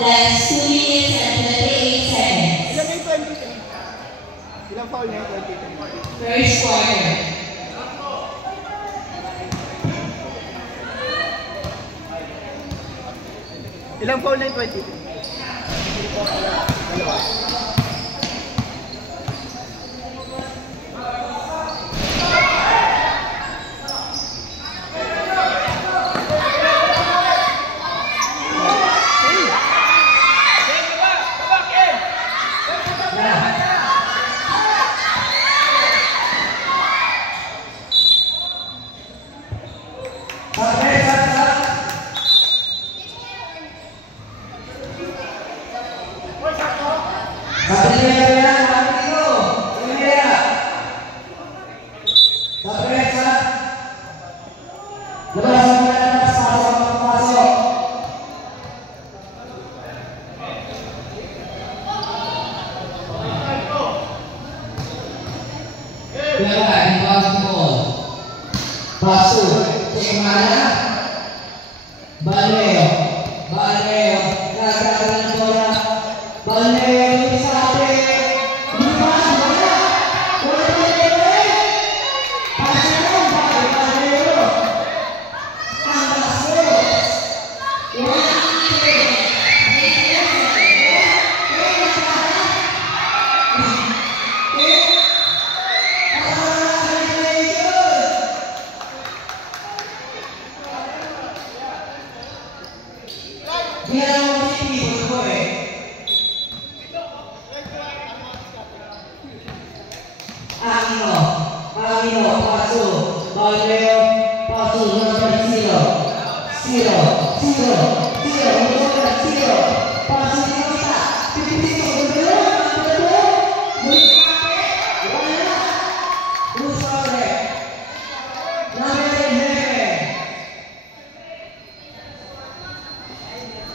Last 2 minutes and 38 seconds. Ilang foul niya? 23. First quarter. Ilang foul na yung 23? Dalawa.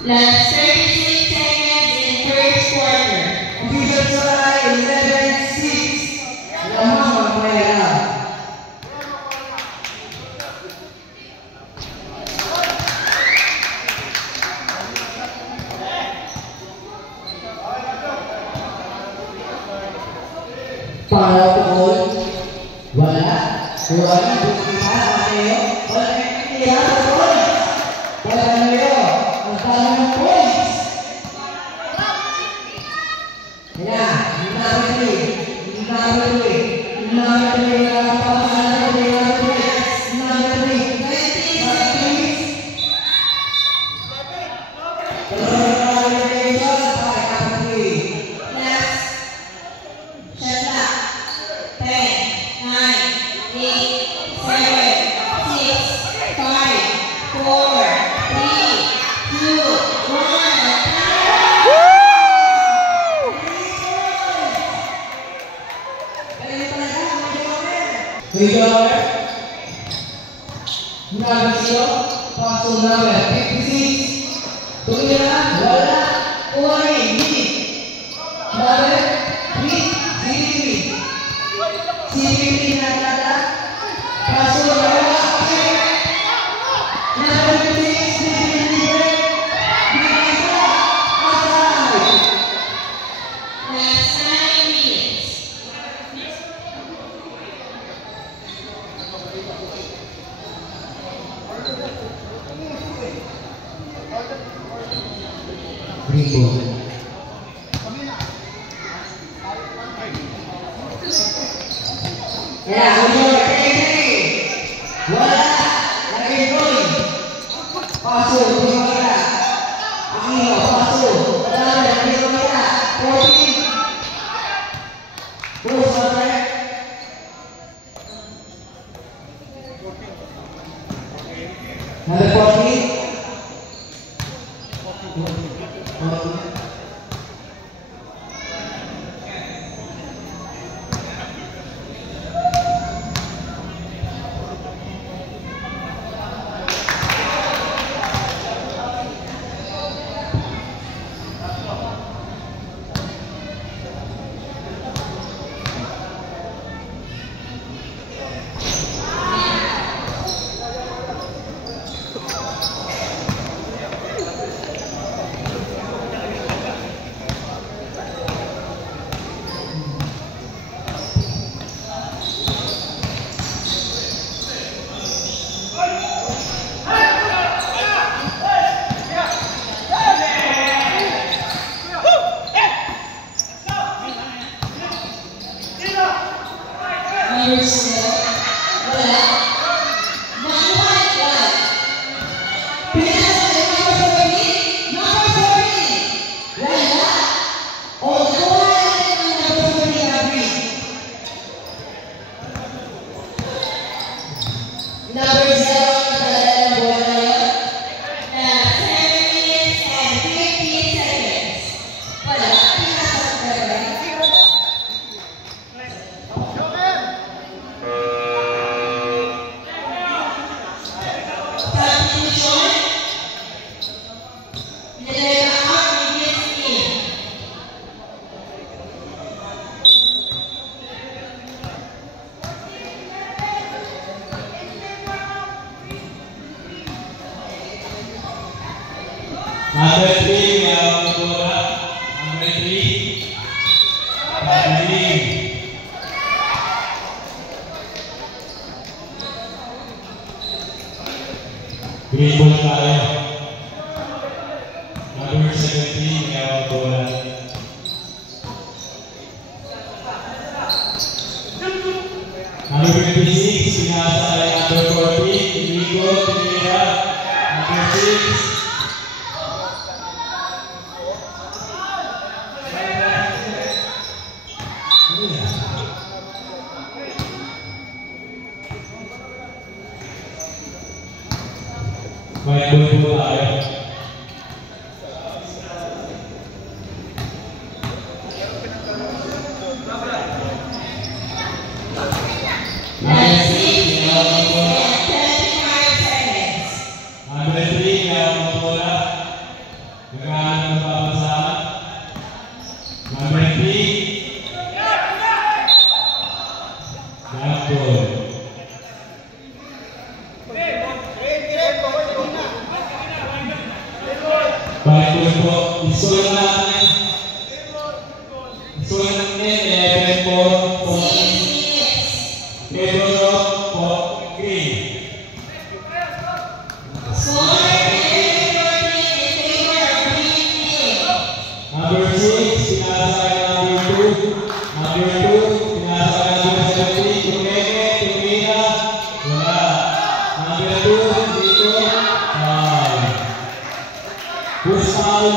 Last 36 seconds in first quarter. Number 40. Number 3, we have Bola. Number 3, Pagling. Green ball tayo. Number 17, we have Bola. Number 26, pinasa ay number 40, Inigo, Tinira. Number 6, may ball po tayo. Number 3, yung bola. Gagawin ng papasahan. Number 3, back ball. Baik po, isulat natin. Isulat natin, 11 po. Pedro po, green. Number 6, pinasa number 2. Number 2, pinasa number 17. Tumeke, Tumina. Wala. Number 2, dito. Push foul.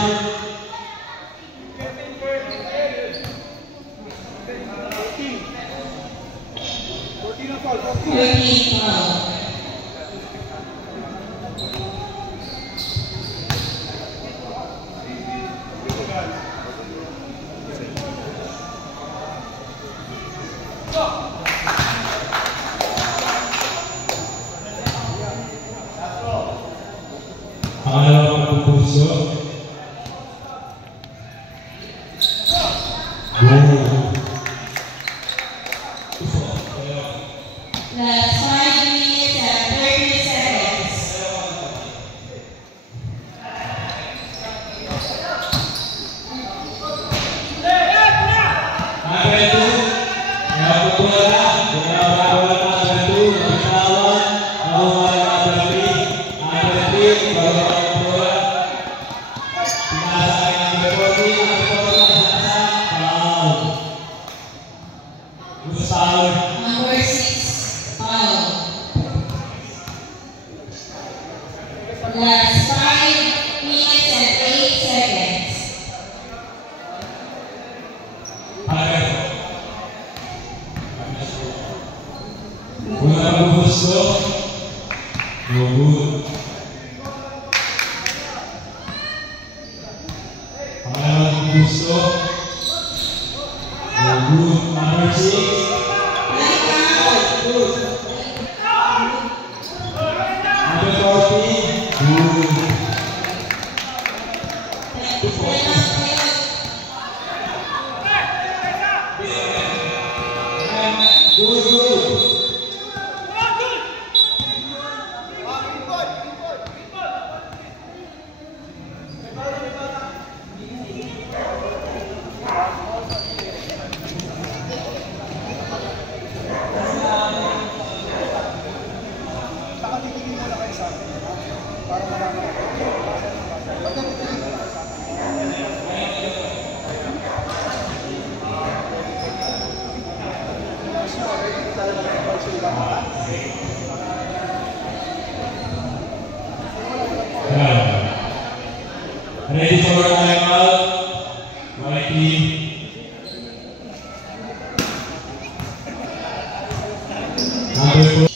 Pangalawang pagpupuso. Last 5 minutes and 30 seconds. Number 6, foul. Last 5 minutes and 8 seconds. Una gusto, no good. mas scorer, hindi talaga mag-ball sila. Ready for timeout. White team. Number 4.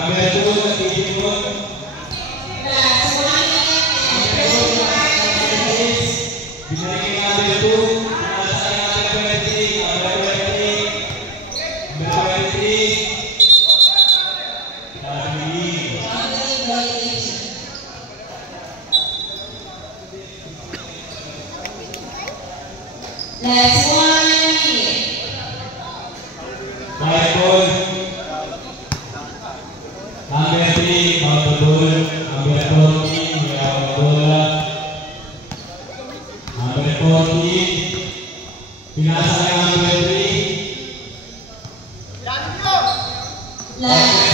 Number 2, That's 1 minute. White ball. Number 3, out the ball. Number 14, we have the bola. Number 14, pinasa kay number 3. Last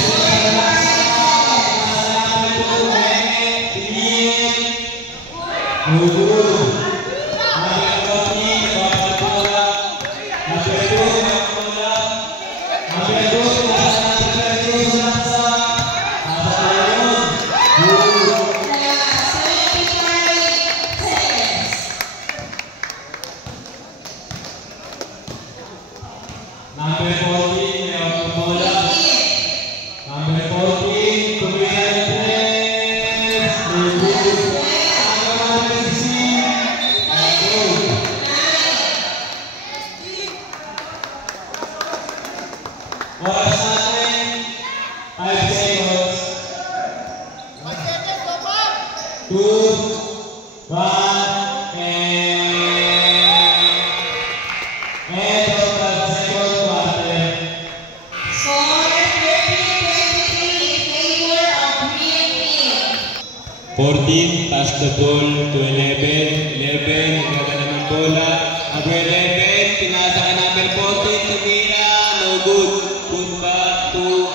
14, pass the ball to 11. 11, nagdadala ng bola. Number 11, pinasa kay number 14, tumira, no good. Put back to...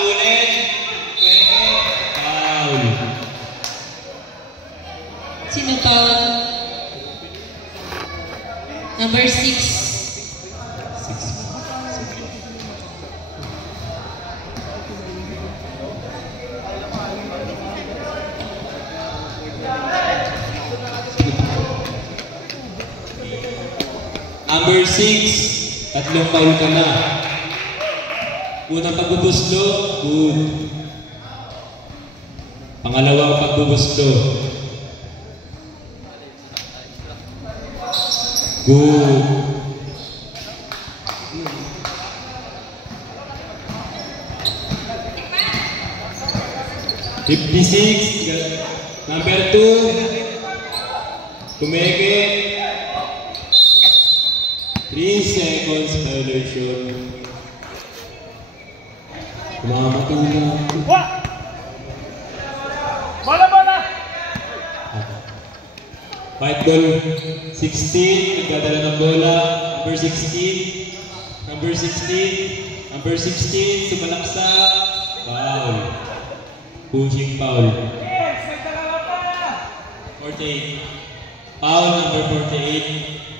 ulit. Foul. Sino foul? Number 6. Number 6, tatlong foul ka na. Unang pagbubuslo, good. Pangalawang pagbubuslo, good. Number 2, tumeke. 3 seconds violation. Kumamatulog. Bola! White ball 16, nagdadala ng bola. Number 16. Number 16. Number 16, sumalaksa. Foul. Pushing foul. 48. Foul number 48.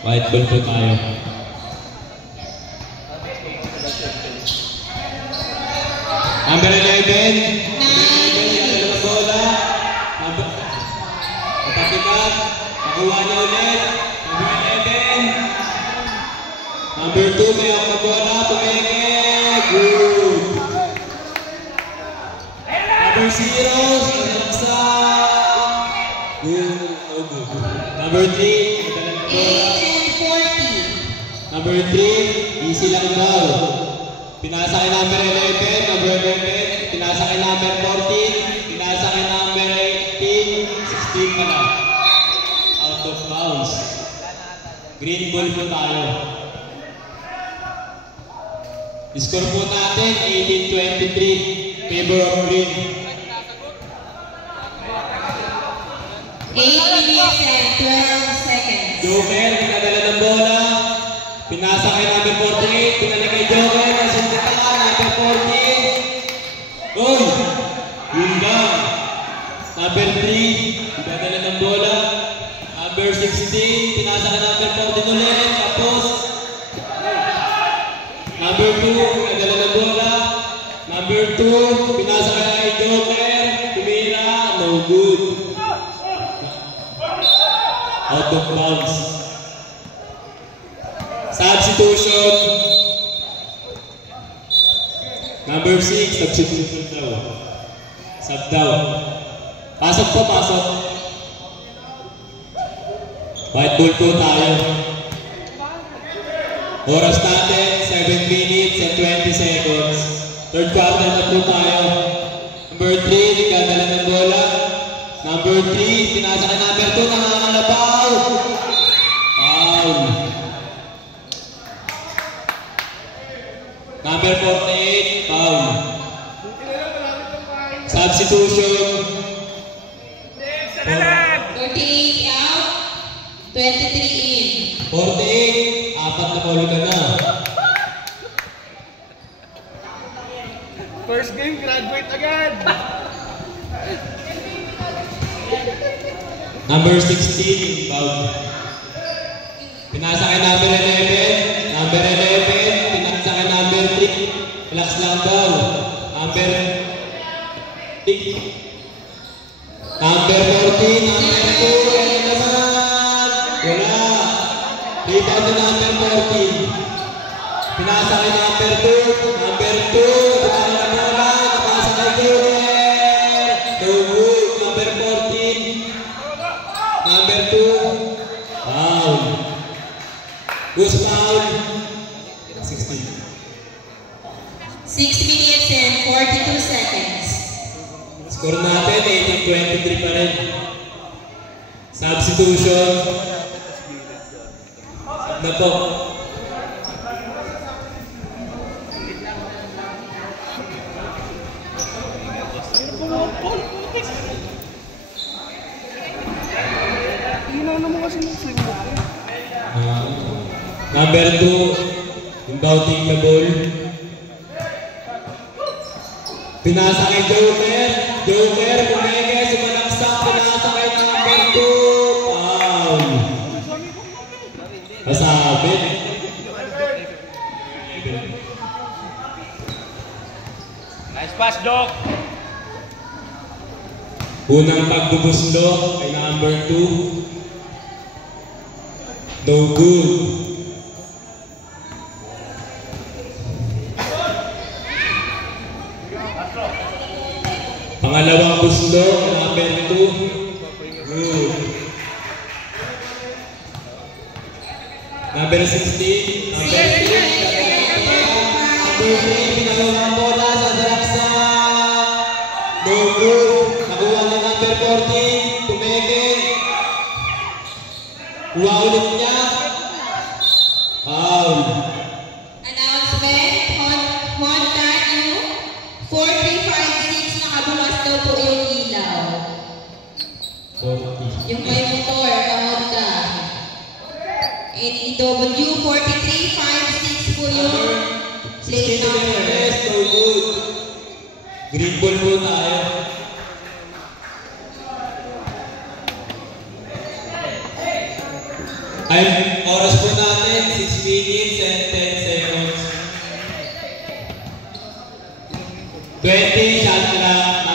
White ball po tayo. Number 11. Number 11, ng bola. Matapikat. Nakuha na ulit. Number 11. Number 2, may ang bola. Tumeke. Good. Number 0. Sinaksa. Good. Number 3. Number 3, easy lang daw. Pinasa kay number 11, number 11, pinasa kay number 14, pinasa kay number 18, 16 pa na. Out of bounds. Green ball po tayo. Score po natin, 18-23, favor of green. 8 minutes and 12 seconds. Joker, pinadala ng bola. Pinasa kay number 48, pinala kay Joker, nasundan ka, number 14. Uy! Yun lang. Number 3, pinadala ng bola. Number 16, pinasa kay number 14 ulit, tapos number 2, pinadala ng bola. Number 2, pinasa kay Joker, tumira, no good. Out of bounds. Substitution. Number 6, substitution daw. Sub daw. Pasok po, pasok. White ball po tayo. Oras natin, 7 minutes and 20 seconds. Third quarter na po tayo. Number 3, nagdadala ng bola. Number 3, pinasa kay number 2, nangangalabaw. Foul. Number 48, foul. Substitution. 48 out, 23 in. 48, apat na foul ka na. First game, graduate agad. Number 16, foul. Pinasa kay number 11. Number 11, pinasa kay number 3. Relax lang daw. Number 6. Number 14, number 2. Ano naman? Wala. Rebound na number 14. Pinasa kay number 2. Number 2. Pinasa kay bola. Pinasa kay Joker. No good. Number 14. Number 2. Foul. Who's foul? 16. 6 minutes and 42 seconds. Score natin 18-23 pa rin. Substitution. Sab na po. Hinaw naman kasi ng swing mo. Number 2, inbounding the ball. Pinasa kay Joker. Joker, kumenge, sumalaksak. Pinasa kay number 2. Foul. Nasabit. Nice pass, Doc. Unang pagbubuslo kay number 2. No good. Pangalawang buslo, number 2. Good. Number 16. Number 3. Pinagawang bola sa Draksa. No good. Nakuha ng number 14. Tumeke. Kuha ulit niya. Foul. Announcement, Honda U 4356, nakabukas daw po yung ilaw. 40. Yung may motor na Honda. NEW 4356 po yung plate number. So good. Green ball po tayo. Ay, oras po natin, 6 minutes and 10 seconds. 20, shot clock.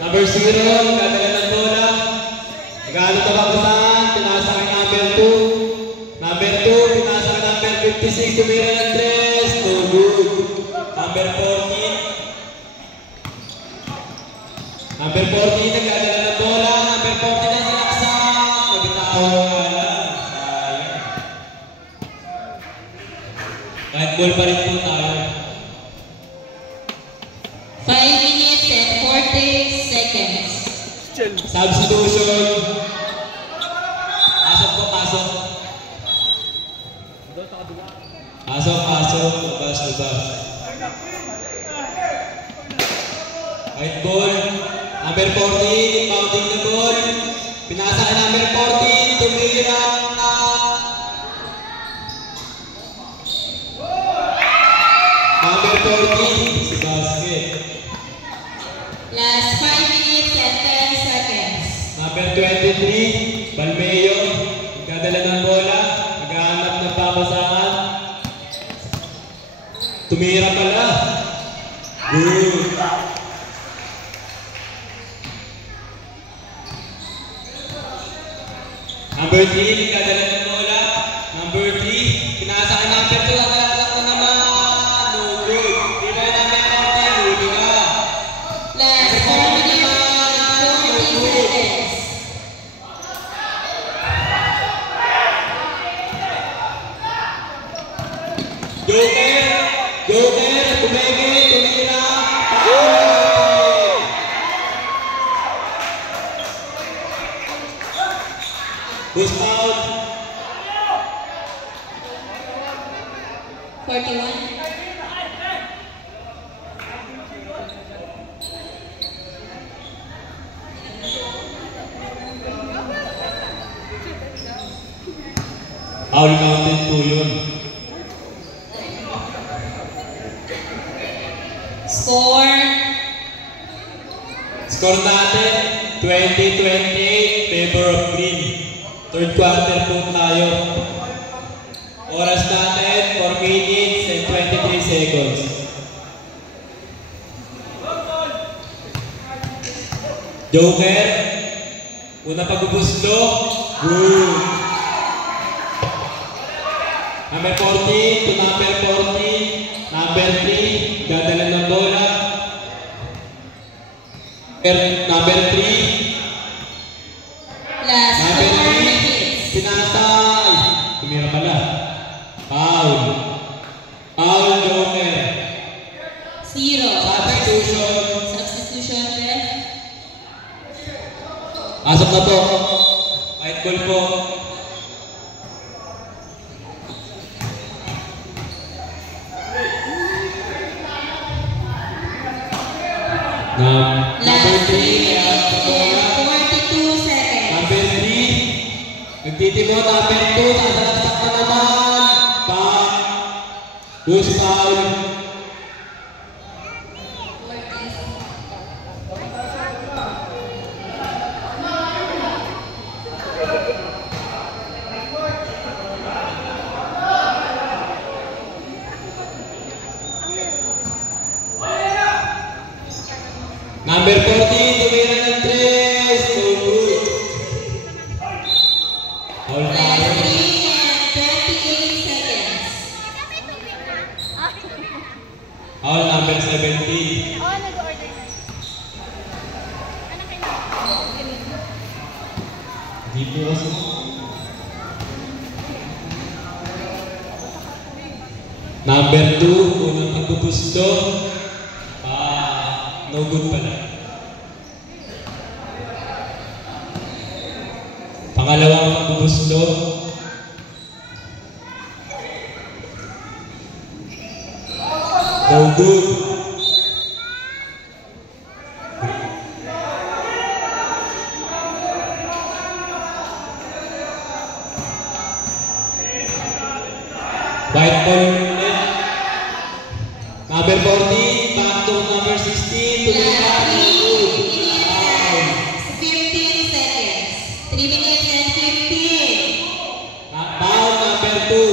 Number 0, nagdadala ng bola. Nagano ito kapasahan, pinasa kay number 2. Number 2, pinasa kay number 56, tumira ng dress. No good. Number 14. Number 14, nagdadala ng bola. Number 14 na sinaksak. Nabitaw. Kahit ball pa rin po tayo. 5 minutes and 40 seconds. Substitution. Pasok po, pasok. Pasok, pasok. Labas. Right ball. Number 14, mounting the ball. Pinasa ka number 14, tumira. Number 14, si Basket. Last 5 minutes and 10 seconds. Number 23, Balmeo. Nagdadala ng bola. Naghahanap ng papasahan. Tumira pala. Good. Number 3, nagdadala ng bola. Number 3, pinasa ka number 2. Ang nalagsak na naman. No good. Di ba yung number 14? Huli ka. Last 4 minutes and 40 seconds. Joker, tumeke, tumira. Who's foul? 41. Foul counted 2 yun. Score. Score natin, 20-28, favor of green. Third quarter po tayo. Oras natin, 4 minutes and 23 seconds. Joker, una pagbubusto. Good. Number 40 to number 40. Number 3, dadala ng bola. Number 3. Last Number 4 3, minutes. pinatay. Tumira pala. Foul. Foul, Joker. 0. Substitution. Substitution ref. Pasok na po. White ball po. Number Last 3 3, minutes and 42 seconds. Number 3, nagtitimo. Number 2, sasalaksak na naman. Who's foul? Number 14, tumira ng 3. So good. All Last power. 3 and 28 seconds. All number 17. Oh, nag-order na. Ano kayo? Di po kasi. Number 2, unang pagpupusto. No good pala. Pangalawang pagpupusto. No good. White ball ulit. Number 14, back to number 16. To the back. Last 3 No good. minutes and 15 seconds. 3 minutes and 15. Foul number 2.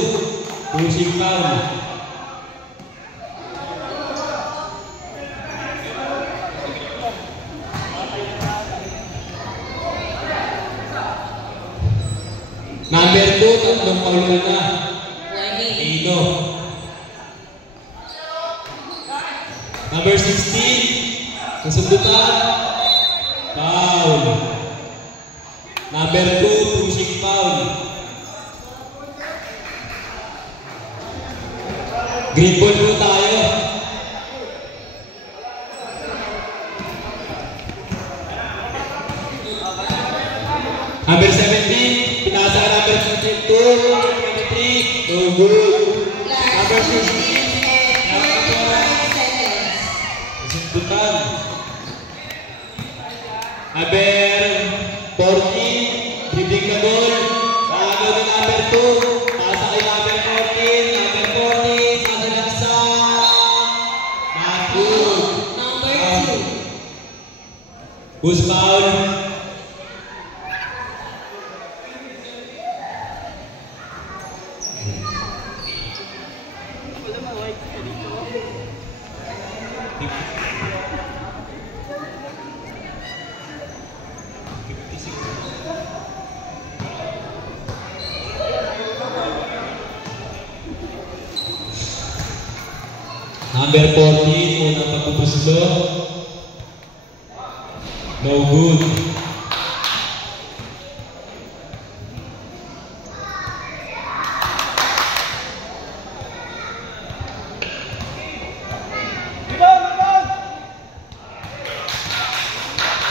Pushing foul. Number 2, tatlong foul na. Warning. Ino. Number 16, kasundutan. Foul. Number 2, pushing foul. Green ball po tayo. Number 17, pinasa ka number 22, 23, no good. Number Last 2 16, minutes and 45 seconds. kasundutan. Number 14, dribbling na ball. Nakagaw na number 2. Pasa kay number 14. Number 14, sasalaksak. Not good. Number 2. Who's foul? Number 14, unang pagpupuslo. No good.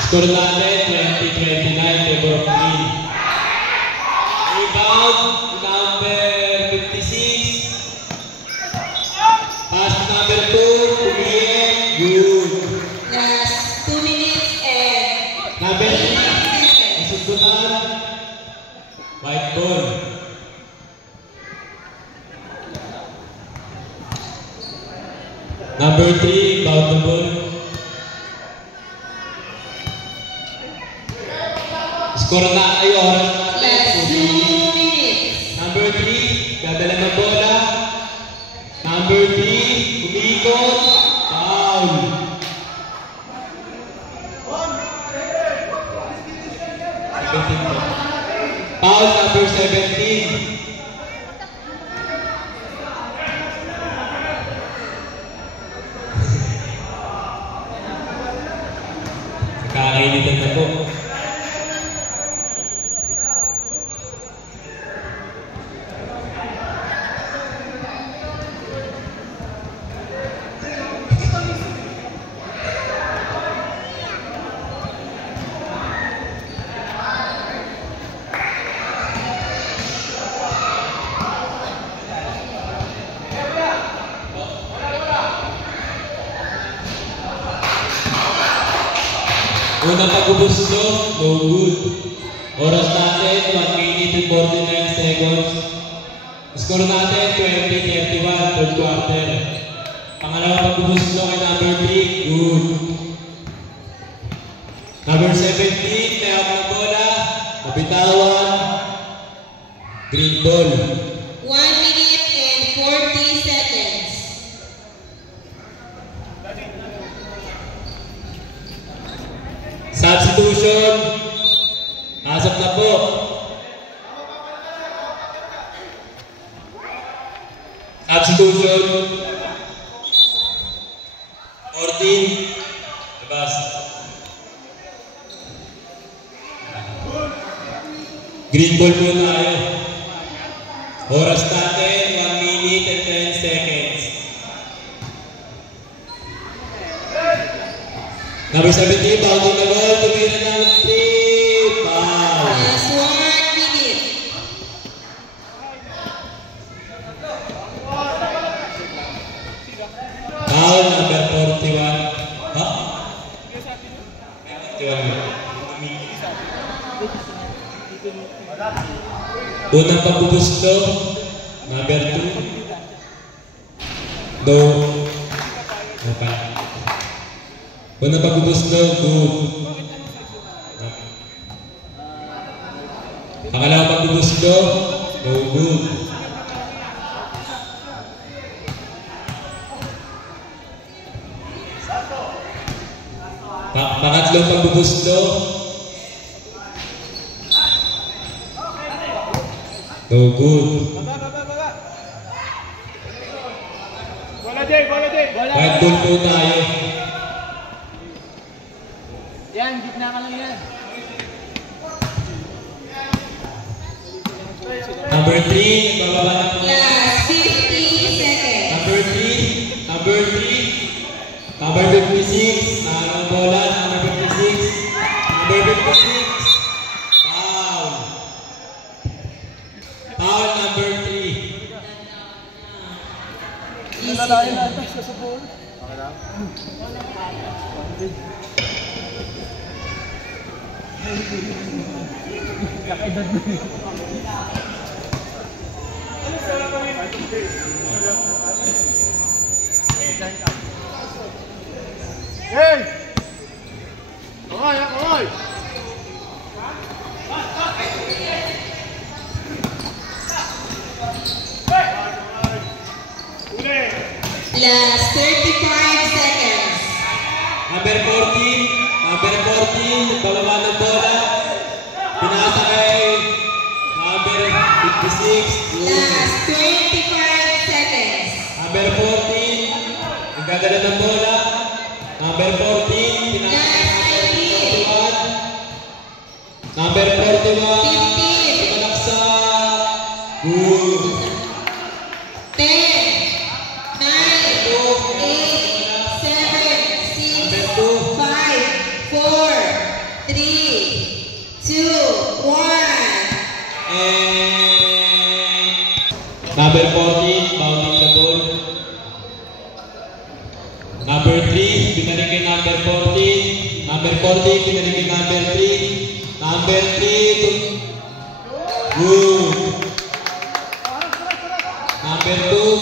Score natin, 20-29, favor of green. 3, bound the ball. Score na ay oras natin. Last 2 minutes. Number 3, dadala ng bola. Number 3, umikot. Foul. Foul number 17. Kakainitan na po. Unang pag-ubos nyo, no good. Oras natin, 1 minute and 49 seconds. Score natin, 20-31, third quarter. Pangalawang pag-ubos nyo kay number 3, good. Number 17, may hawak ng bola, mabitawan, green ball. 1 minute and 40 seconds. Substitution. Pasok na po. Substitution. 14. Labas. Green ball po tayo. Oras natin, 1 minute and 10 seconds. Number 17, bounding the ball, tumira ng 3, foul. Last 1 minute. Foul number 41. Ha? 41. Unang pagbubusto, number 2. No. Okay. Unang pagbubusto, good. Pangalawang pagbubusto, no good. Pangatlong pagbubusto, no good. Bola Jay, bola Jay. White ball po tayo. Yan, gitna ka lang yan. Number 3, bababa na po. Last 50 seconds. Number 3, number 3, number 56, ang bola, number 56, number 56, foul. Foul number 3. Easy Tayo lang. natin sa support. Kakidad na yun. Hey! Okay, okay! Last 35 seconds. Number 14, bababa ng bola, pinasa kay number 56, Last 25 seconds. number 14, nagdadala ng bola, number 14, pinasa Last kay 15. number 41, 15. pinaksa, good. 10, 9, 8, 7, 6, 5, 4, 3, 2, 1. Number 14, bounding the ball. Number 3, binalik kay number 14. Number 14, binalik kay number 3. Number 3, good. Number 2,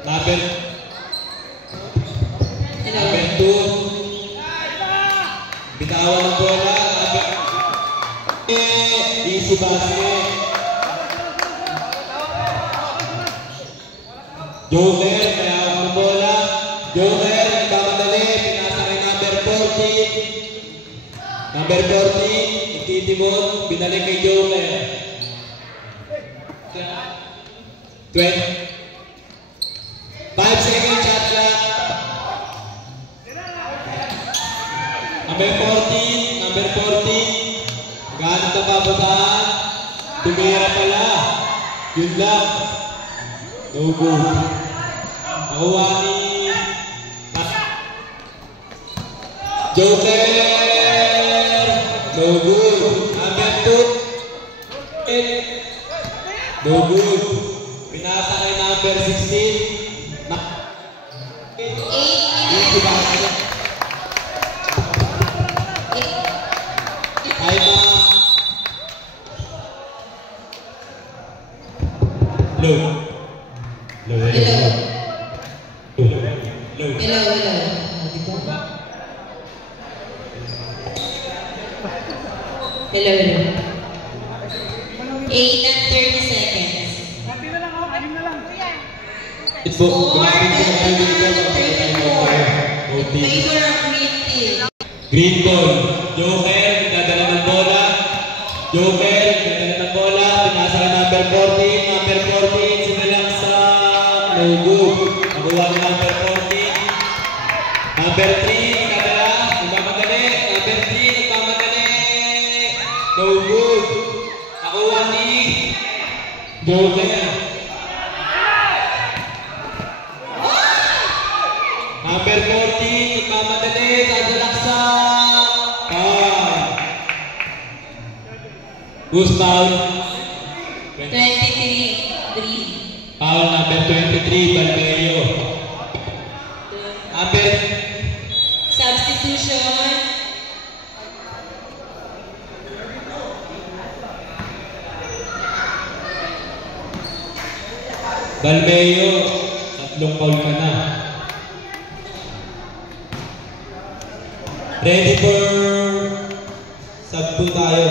number Binawan ng bola. Easy basket. Joker, mayawak ng bola. Joker, nagkamadali. Pinasa kay number 40. Number 40, nagtitimon. Binalik kay Joker. 5 seconds shot clock. Number 14, number 14. Ganit ang papasahan. Tumira pala. Yun lang. No good. Nakuha ni Joker. No good. Number 2. No good. Pinasa kay number 16. Easy basket. Low. Hello. 8 and 30 seconds. Happy na lang, oh. Anim na lang. Ito, Score grabe po ang 31-34. In favor of green team. Green ball. Joker, dadala ng bola. Joker, dadala ng bola. Pinasa ka number 14. Number 14, sinilang sa no good. Nakuha ni number 14. Number 3, dadala. Nagmamadali. Number 3, nagmamadali. No good. Nakuha ni Joker. Number 14, nagmamadali. Dadalak sa who's foul? 23, green. Foul number 23, Balmeo. Number Substitution. Balmeo, tatlong foul ka na. Ready for sub 2 tayo.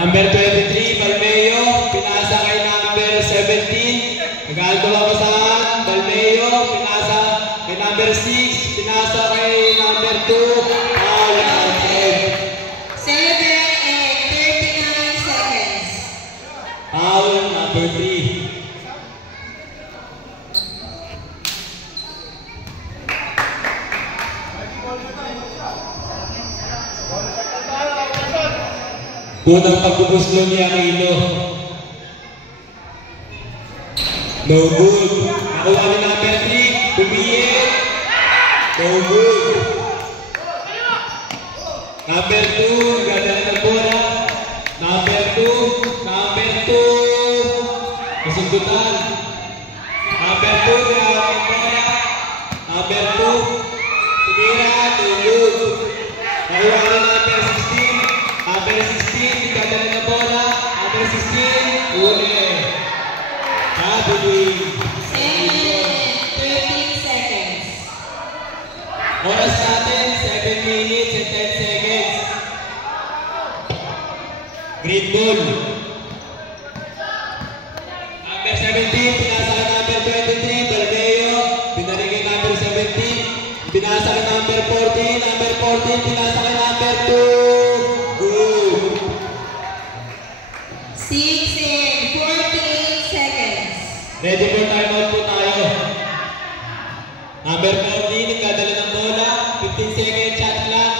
Number 23, Balmeo, pinasa kay number 17. Nag-algawa ko saan? Balmeo, pinasa kay number 6. Pinasa kay number 2. Foul outside. Celebrate in 39 seconds. Foul number 3. Unang pagbubuslong ni Aquino. No good. Nakuha ni number 3. Bumiyit. No good. Number 2. Ganda ng bola. Number 2. Number 2. Nasundutan. Number 2. Ganda ng bola. Number 2. Tumira. No good. Nakuha ni number 16. Number 16, dadala na bola. Number 16, uli. Kabili. 13 seconds. Oras natin, 7 minutes and 10 seconds. Green ball. Number 17, pinasa ka number 23, Balmeo. Pinalik kay number 17. Pinasa ka number 14. Number 14, pinasa ka number 2. 6 and 48 seconds. Ready for timeout po tayo. Number 14, nagkadala ng bola. 15 seconds shot clock.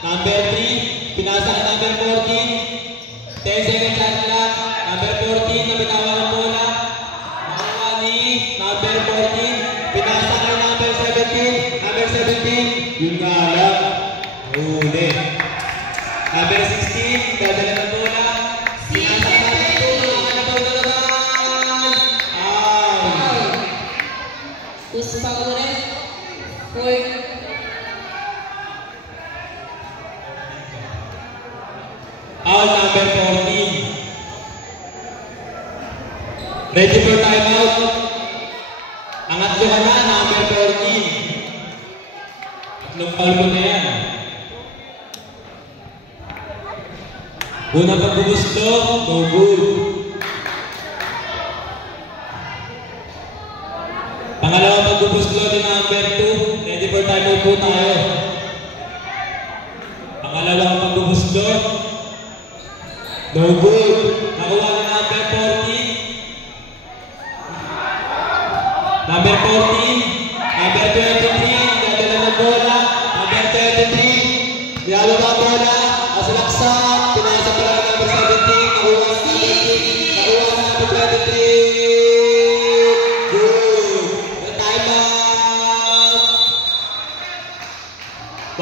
Number 3, pinasa ka number 14. 10 seconds shot clock. Number 14, nabitawa ng bola. Nakuha ni number 14. Pinasa ka number 17. Number 17, yun nga lang. Huli. Number 16, nagkadala ng bola. Pinasa ka number 2. Nakakalabaw na naman. Who's foul ulit? 4. Foul number 14. Ready for timeout? Angat ko ka na, number 14. Tatlong foul mo na yan. Unang pagbubusto, no good. Pangalawang pagbubusto ni number 2. Ready for timeout po tayo. Pangalawang pagbubusto, no good. Nakuha na number 14. Number 14, number 23, dadala ng bola, number 23, dinalo ng bola, asalaksak, pinasa pala ng number 17, nakuha ng number 23, good, the timeout,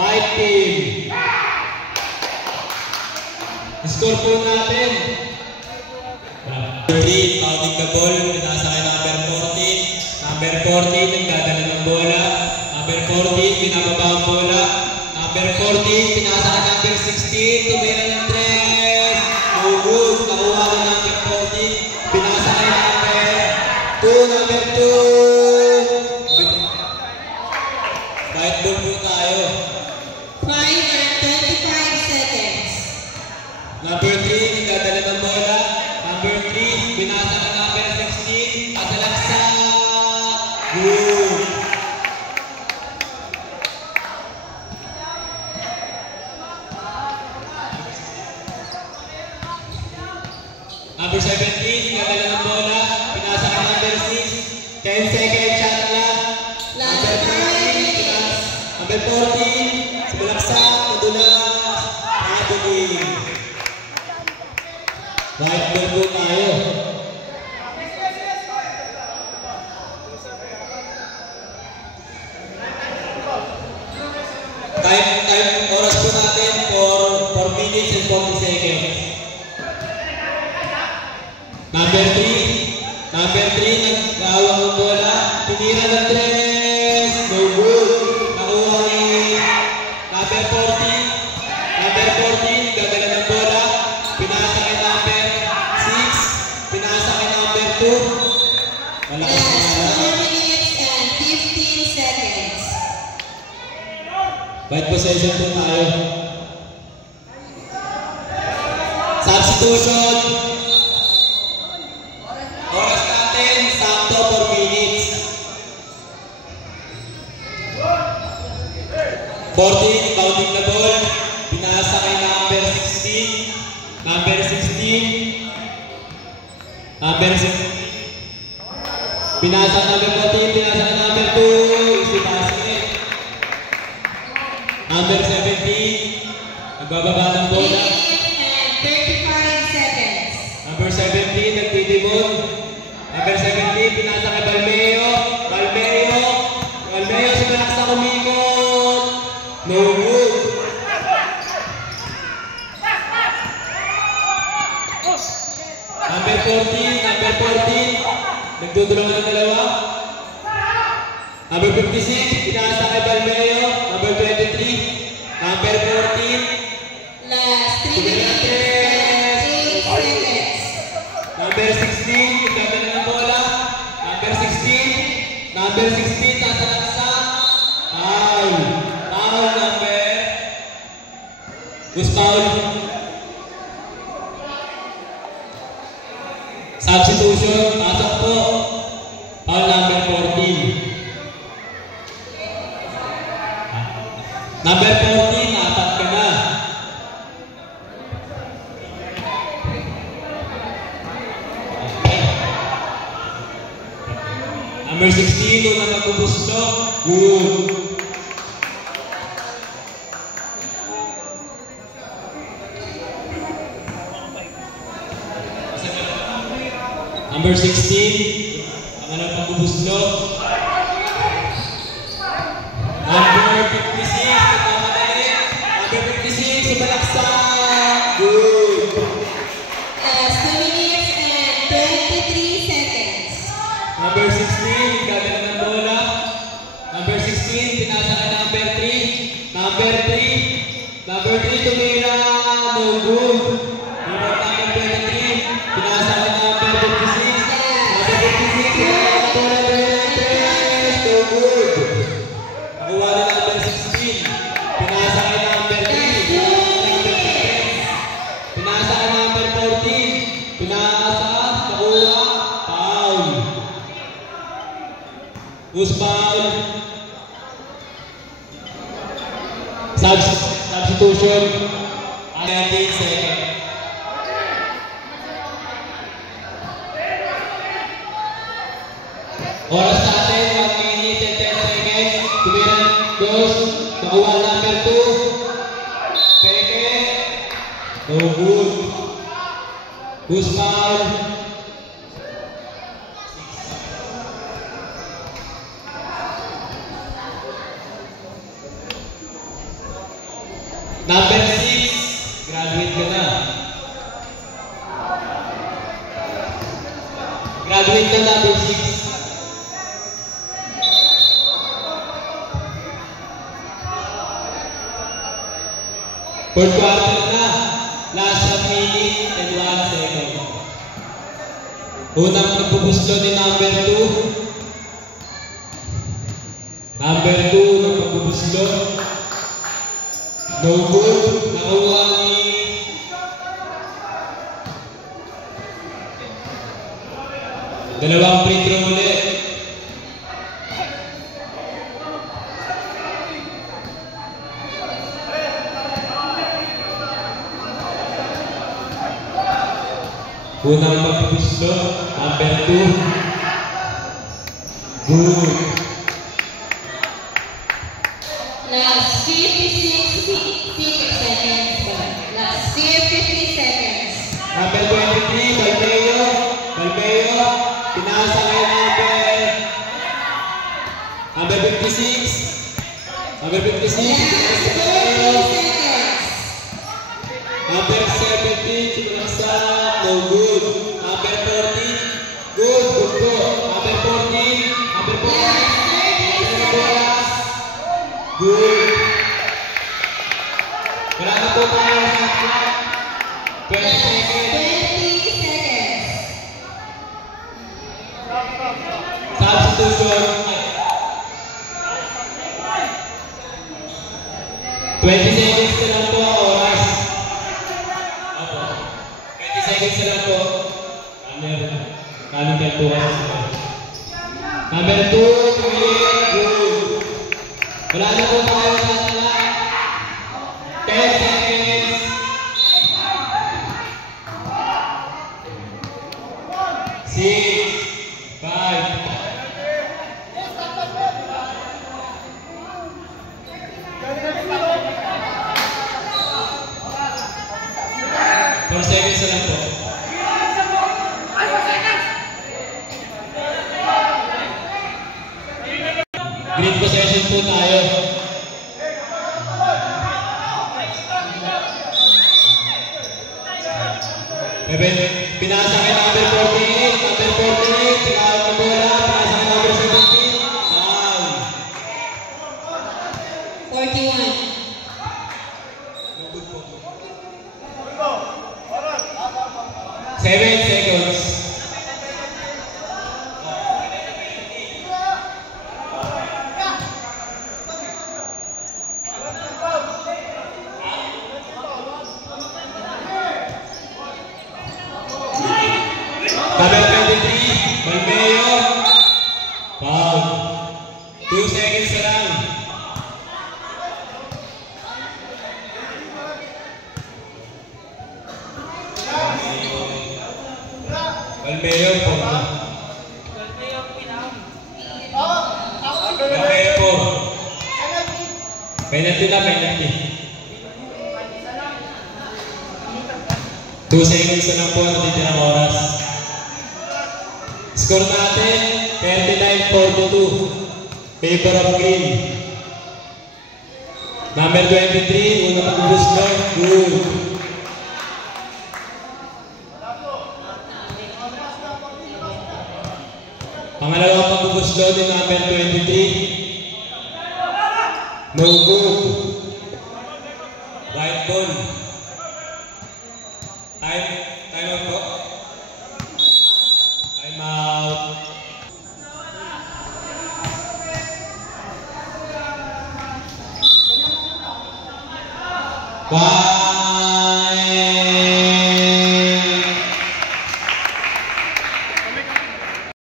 white team, score po natin, 3, counting the ball, pinasa kay number 14, number 14, nagdadala ng bola. Number 14, binababa ang bola. Number 14, pinasa ka number 16, tumira ng 3. No good, nakuha na number 14. Pinasa kay number 2, number 2. White ball po tayo. 5 and 25 seconds. Number 3, nagdadala ng bola. Number 3, pinasa ka number 16, asalaksa. Good. Number 17, nagdala ng bola, pinasa ka number 6, 10 seconds shot lang. Number 13, number 14, sumalaksak, nadulas, naduling. White ball po tayo. Time oras po natin for 4 minutes and 40 seconds. Number 3, nagkawang ng bola, tinira ng 3, no good. Nakuha ni number 14, gagala ng bola, pinasa kay number 6, pinasa kay number 2. Wala ka Last sa 4 minutes and 15 seconds. White possession po tayo. Substitution. Oras natin, sakto 4 minutes. 14, bounding the ball. Pinasa kay number 16. Number 16. Number 16. Pinasa number 14, pinasa kay number 2. Easy basket. Number 17, nagbababa ng 3 bola. minutes and 35 seconds. Number 17, nagtitibon. Number 17, pinasa kay Balmeo. Balmeo, sumalaksa kumikot. No good. Number 14, nagdudulong ng dalawa. Number 56, pinasa kay Balmeo. Number 23, number 14, Last 3 minutes and 8 seconds. number 16, nagdadala ng bola. Number 16, sasalaksa. Foul number. Who's foul? Substitution, pasok po. Foul number 14. Number 14, apat ka na. Number 16, kung na magbubusto, good. Number 16, pangalang pagbubusto. Number 56, nagmamadali. Number 56, sumalaksak. Good. Last 2 minutes and 23 seconds. Number 16, gagana ng bola. Number 16, pinasa ka number 3. Number 3, tumira. No good. Number 23, pinasa ka number 56. Who's foul? Substitution. 19 seconds. Oras natin, 1 minute and 10 seconds. Tumiran, dos. Nakuha number 2. Peke. No good. Who's foul? Number 6, graduate ka na. Graduate ka number 6. Fourth quarter na. Last 1 minute and 1 second. Unang nagpupuslo ni number 2. Number 2 nagpupuslo. No good. Nakuha ni dalawang free throw ulit. Unang magpupuslo, number 2. Good. Last 56 seconds. Last 50 seconds. Number 23, Balmeo. Balmeo, pinasa kay number 56. Number 56, Last Balmeo. 40 seconds. Number 17, Sinaksak, no good. Number 40, good, good po. Number 14, number 14, Last 30 seconds. good. Wala na po tayo sa clock. 20 seconds. 20 seconds. Substitution. 20 seconds na lang po ang oras. Opo. 20 seconds na lang po. Kanin yan po kasi. Number 2, good. Wala na po tayo sa clock. 10 seconds. 6, 5. For seconds na lang po. Green possession po tayo. Pinasa kay number 48. Number 48. Sinawag ng bola. Pinasa kay number 17. Foul. 41. 7 seconds. Number 23, Balmeo. Foul. 2 seconds na lang. Balmeo po. Balmeo po. Penalty na, penalty. 2 seconds na lang po ang natitirang oras. Score natin, 39-42. Favor of green. Number 23, unang pag-ubuslo. Good. Pangalawang pag-ubuslo ni number 23. No good. White ball. Time out po. Time out. Wow.